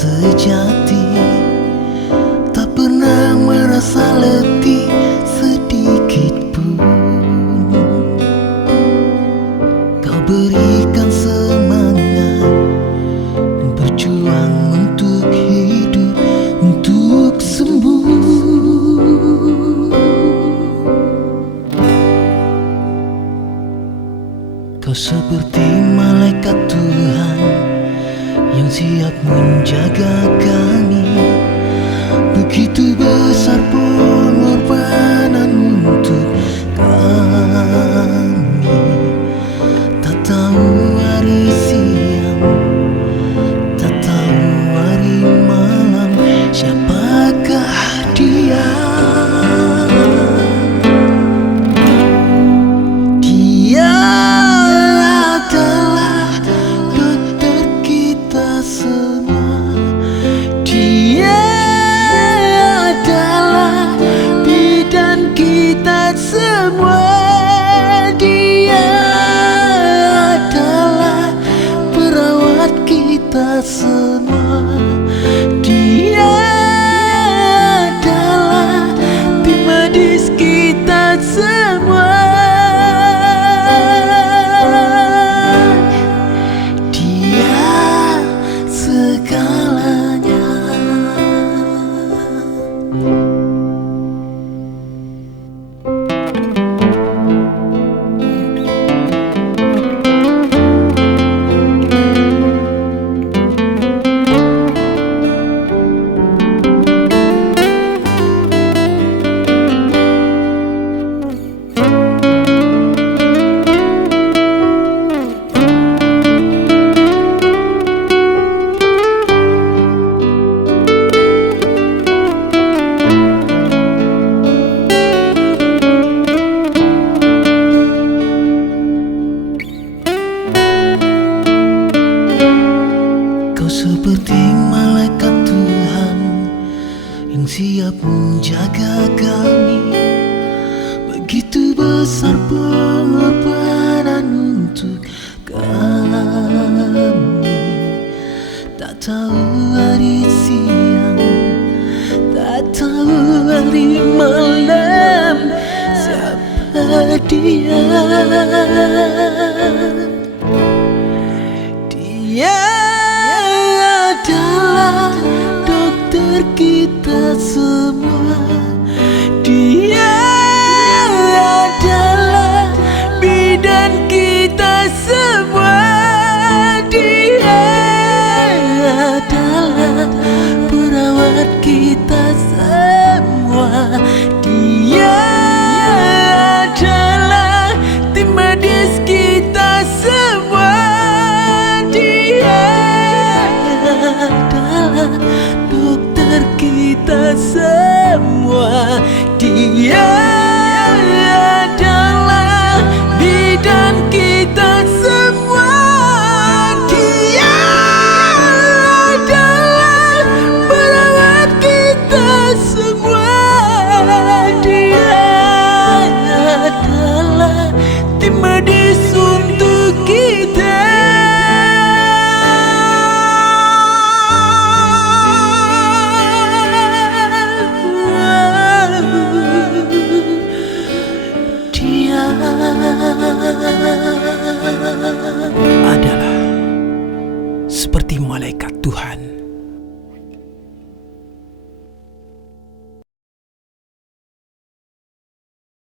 sejati, tak pernah merasa letih sedikit pun. Kau berikan semangat berjuang untuk hidup, untuk sembuh. Kau seperti malaikat Tuhan yang siap menjaga kami. Begitu besar pengorbanan untuk kami. Tak tahu hari siang, tak tahu hari malam, siapakah dia? Dia adalah dokter kita semua. Dia adalah bidan kita semua. Dia adalah perawat kita semua. Dia adalah tim medis kita semua. Dia segalanya. Seperti malaikat Tuhan yang siap menjaga kami. Begitu besar pengorbanan untuk kami. Tak tahu hari siang, tak tahu hari malam, siapa dia? Dia adalah dokter kita semua. Dia adalah bidan kita semua. Dia adalah perawat kita semua. Dia adalah tim medis kita semua. Dia adalah dokter kita semua. Dia